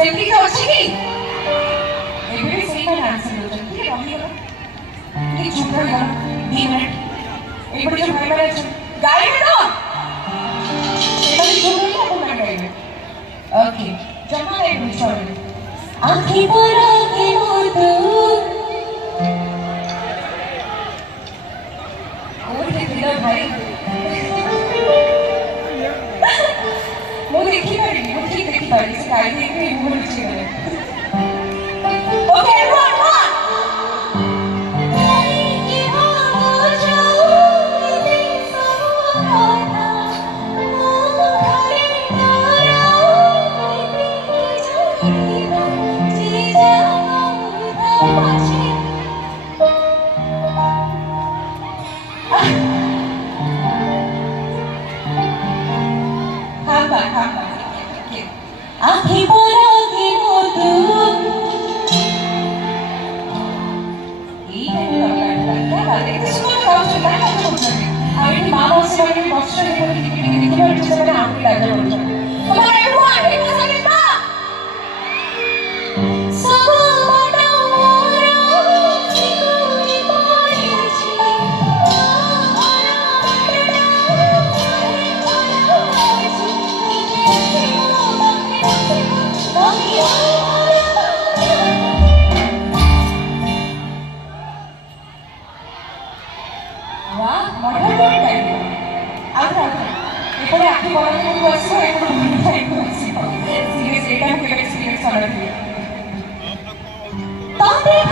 सेल्फी का अच्छी की एवरी सही का आंसर दो ठीक है अभी बोलो ठीक चुप रहो 2 मिनट एक बड़ी जो भाई वाला गाइड है ना एक बड़ी चुप रहो अपन गाइड ओके जमा एक मिनट चलो आंखें पूरा के मोर और देखिए भाई वो देखी पाएगी वो ठीक देखी पाएगी से गाइड देख के वो नीचे गए ओके एवरीवन आँखें बोलोगे वो तुम ये क्या बात है किसको काम चल रहा है क्या बोल रहे हैं अभी माँ बाप से मैंने बॉक्स में देखो कि जैसे मैंने आँखें लगा बोल रहा हूँ हमारे एवरीवन एक सेकंड बा सब Ipone aqui boleh aku buat aku serius, kita experience sama dia. Tapi